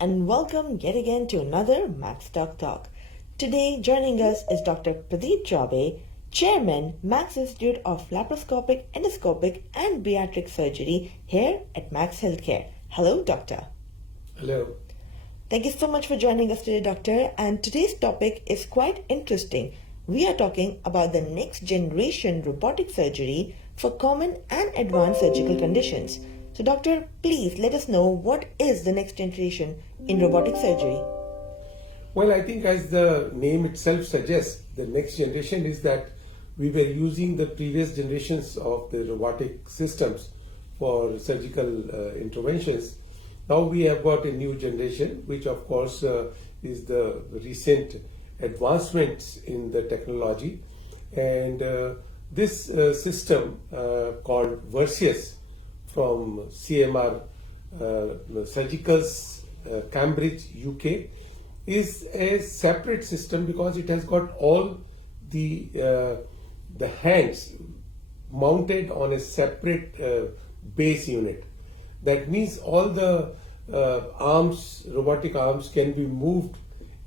and welcome yet again to another Max Talk. Today joining us is Dr. Pradeep Chowbey, Chairman, Max Institute of Laparoscopic, Endoscopic and Bariatric Surgery here at Max Healthcare. Hello, Doctor. Hello. Thank you so much for joining us today, Doctor. And today's topic is quite interesting. We are talking about the next generation robotic surgery for common and advanced surgical conditions. So, Doctor, please let us know what is the next generation in robotic surgery. Well, I think as the name itself suggests, the next generation is that we were using the previous generations of the robotic systems for surgical interventions. Now we have got a new generation, which of course is the recent advancements in the technology. And this system called Versus from CMR Surgicals, Cambridge, UK, is a separate system because it has got all the hands mounted on a separate base unit. That means all the robotic arms can be moved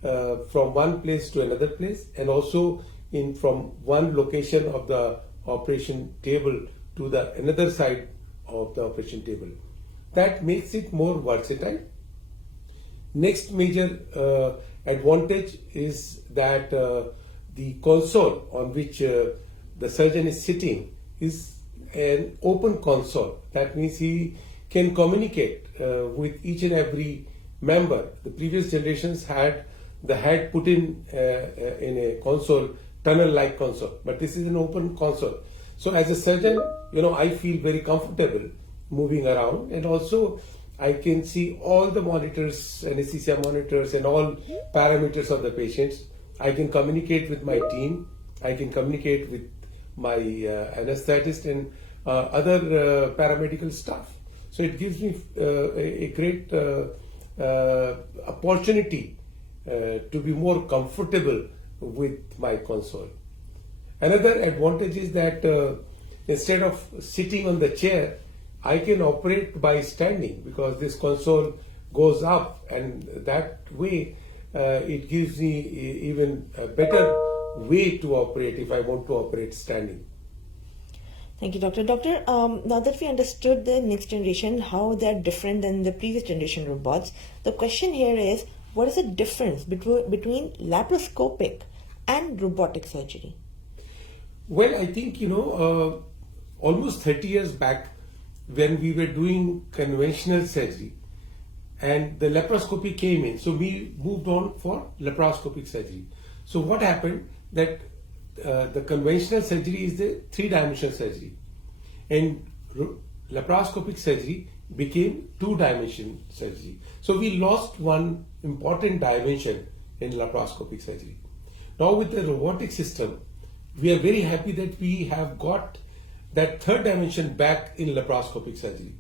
from one place to another place, and also from one location of the operation table to the another side of the operation table. That makes it more versatile. Next major advantage is that the console on which the surgeon is sitting is an open console. That means he can communicate with each and every member. The previous generations had the head put in a console, tunnel-like console, but this is an open console. So as a surgeon, I feel very comfortable moving around, and also I can see all the monitors, anesthesia monitors, and all parameters of the patients. I can communicate with my team. I can communicate with my anesthetist and other paramedical staff. So it gives me a great opportunity to be more comfortable with my console. Another advantage is that instead of sitting on the chair, I can operate by standing because this console goes up, and that way it gives me even a better way to operate if I want to operate standing. Thank you, Doctor. Doctor, now that we understood the next generation, how they're different than the previous generation robots, the question here is, what is the difference between laparoscopic and robotic surgery? Well, I think, almost 30 years back, when we were doing conventional surgery and the laparoscopy came in, so we moved on for laparoscopic surgery. So what happened that the conventional surgery is the three-dimensional surgery, and laparoscopic surgery became two-dimension surgery. So we lost one important dimension in laparoscopic surgery. Now with the robotic system, we are very happy that we have got that third dimension back in laparoscopic surgery.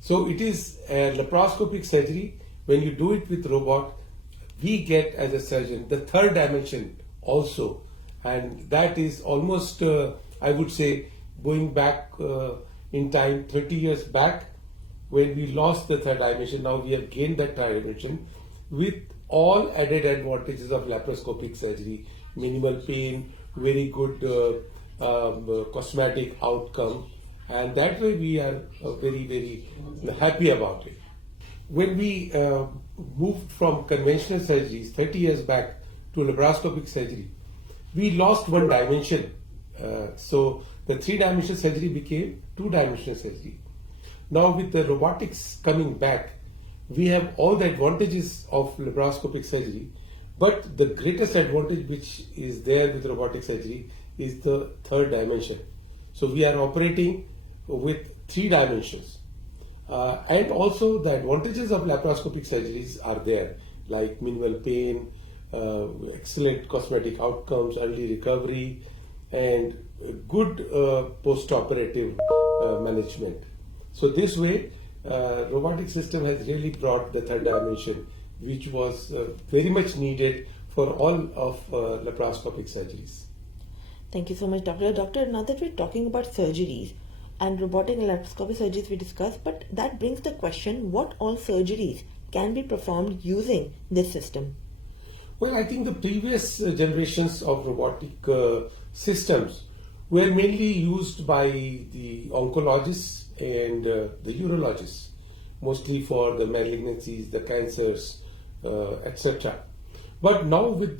So it is a laparoscopic surgery. When you do it with robot, we get as a surgeon the third dimension also, and that is almost I would say going back in time 30 years back when we lost the third dimension. Now we have gained that third dimension with all added advantages of laparoscopic surgery: minimal pain, very good cosmetic outcome, and that way we are very, very happy about it. When we moved from conventional surgeries 30 years back to laparoscopic surgery, we lost one dimension. So the three-dimensional surgery became two-dimensional surgery. Now with the robotics coming back, we have all the advantages of laparoscopic surgery, but the greatest advantage which is there with robotic surgery is the third dimension. So we are operating with three dimensions. And also the advantages of laparoscopic surgeries are there, like minimal pain, excellent cosmetic outcomes, early recovery, and good post-operative management. So this way, robotic system has really brought the third dimension, which was very much needed for all of laparoscopic surgeries. Thank you so much, Doctor. Doctor, now that we're talking about surgeries and robotic and laparoscopic surgeries we discussed, but that brings the question, what all surgeries can be performed using this system? Well, I think the previous generations of robotic systems were mainly used by the oncologists and the urologists, mostly for the malignancies, the cancers, etc. But now with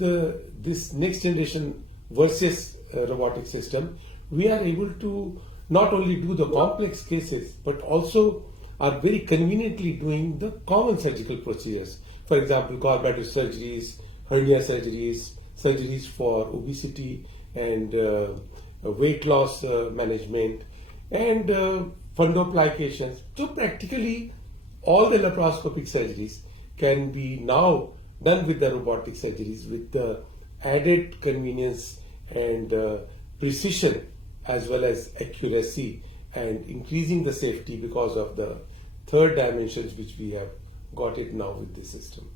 this next generation versus robotic system, we are able to not only do the complex cases, but also are very conveniently doing the common surgical procedures. For example, gallbladder surgeries, hernia surgeries, surgeries for obesity and weight loss management, and fundoplications. So practically all the laparoscopic surgeries can be now done with the robotic surgeries with the added convenience and precision as well as accuracy, and increasing the safety because of the third dimensions which we have got it now with the system.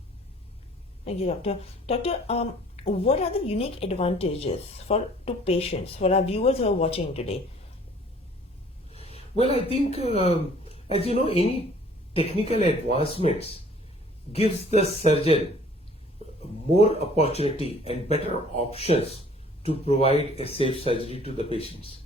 Thank you, Doctor. Doctor, what are the unique advantages to patients, for our viewers who are watching today? Well, I think, as you know, any technical advancements gives the surgeon more opportunity and better options to provide a safe surgery to the patients.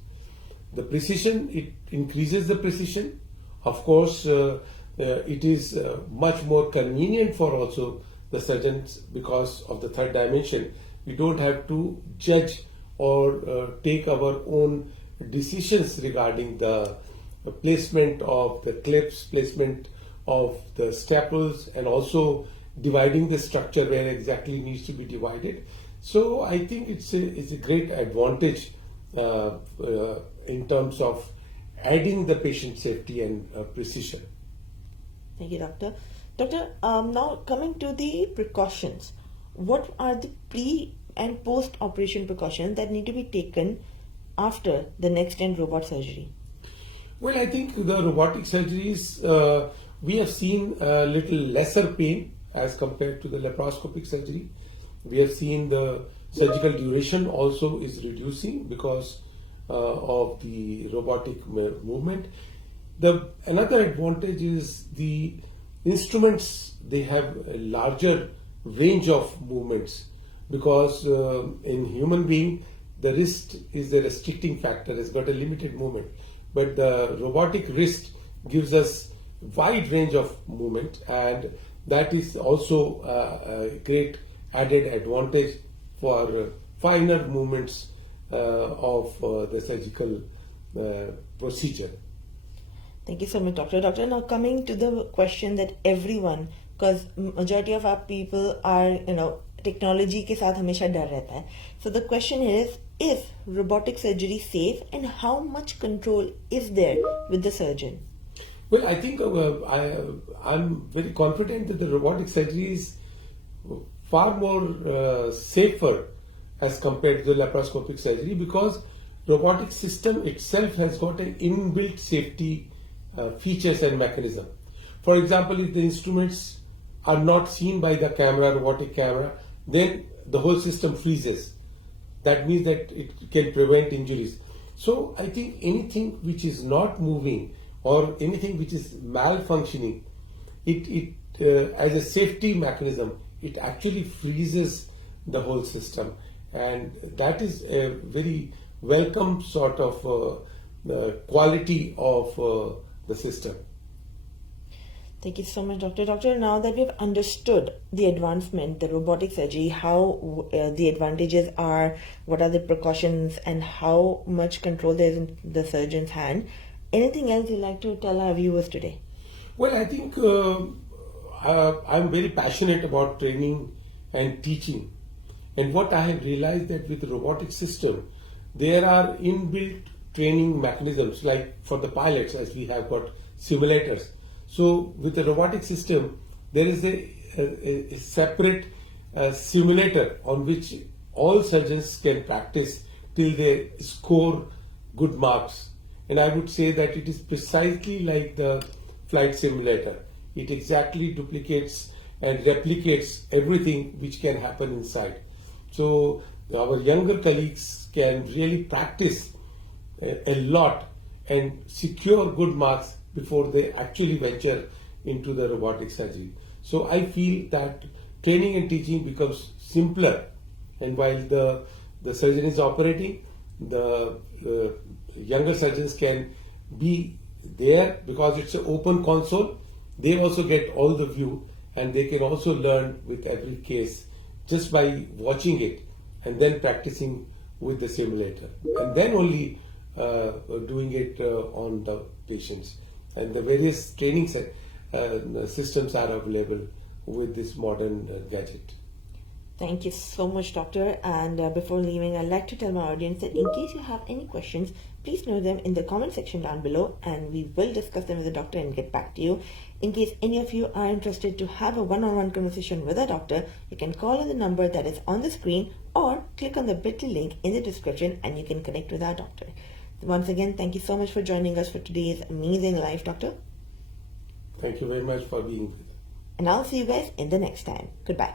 The precision, it increases the precision. Of course, it is much more convenient for also the surgeons because of the third dimension. We don't have to judge or take our own decisions regarding the placement of the clips, placement of the staples, and also dividing the structure where exactly needs to be divided. So I think it's a great advantage in terms of adding the patient safety and precision. Thank you, Doctor. Doctor, now coming to the precautions, what are the pre and post operation precautions that need to be taken after the next gen robot surgery? Well, I think the robotic surgeries, we have seen a little lesser pain as compared to the laparoscopic surgery. We have seen the surgical duration also is reducing because of the robotic movement. Another advantage is the instruments, they have a larger range of movements because in human being, the wrist is a restricting factor, it's got a limited movement. But the robotic wrist gives us wide range of movement, and that is also a great added advantage for finer movements of the surgical procedure. Thank you so much, Doctor. Doctor, now coming to the question that everyone, because majority of our people are, technology के साथ हमेशा डर रहता है. So the question is robotic surgery safe, and how much control is there with the surgeon? Well, I think I'm very confident that the robotic surgery is far more safer as compared to the laparoscopic surgery because robotic system itself has got an inbuilt safety features and mechanism. For example, if the instruments are not seen by the camera, robotic camera, then the whole system freezes. That means that it can prevent injuries. So I think anything which is not moving or anything which is malfunctioning, it as a safety mechanism, it actually freezes the whole system, and that is a very welcome sort of quality of the system. Thank you so much, Doctor. Doctor, now that we've understood the advancement, the robotic surgery, how the advantages are, what are the precautions, and how much control there is in the surgeon's hand, anything else you'd like to tell our viewers today? Well, I think I'm very passionate about training and teaching. And what I have realized that with the robotic system, there are inbuilt training mechanisms, like for the pilots, as we have got simulators. So with the robotic system, there is a separate simulator on which all surgeons can practice till they score good marks. And I would say that it is precisely like the flight simulator. It exactly duplicates and replicates everything which can happen inside. So our younger colleagues can really practice a lot and secure good marks before they actually venture into the robotic surgery. So I feel that training and teaching becomes simpler, and while the surgeon is operating, the younger surgeons can be there because it's an open console. They also get all the view, and they can also learn with every case just by watching it and then practicing with the simulator, and then only doing it on the patients. And the various training systems are available with this modern gadget. Thank you so much, Doctor. And before leaving, I'd like to tell my audience that in case you have any questions, please note them in the comment section down below, and we will discuss them with the doctor and get back to you. In case any of you are interested to have a one-on-one conversation with a doctor, you can call on the number that is on the screen or click on the bit.ly link in the description and you can connect with our doctor. Once again, thank you so much for joining us for today's amazing live, Doctor. Thank you very much for being with us. And I'll see you guys in the next time. Goodbye.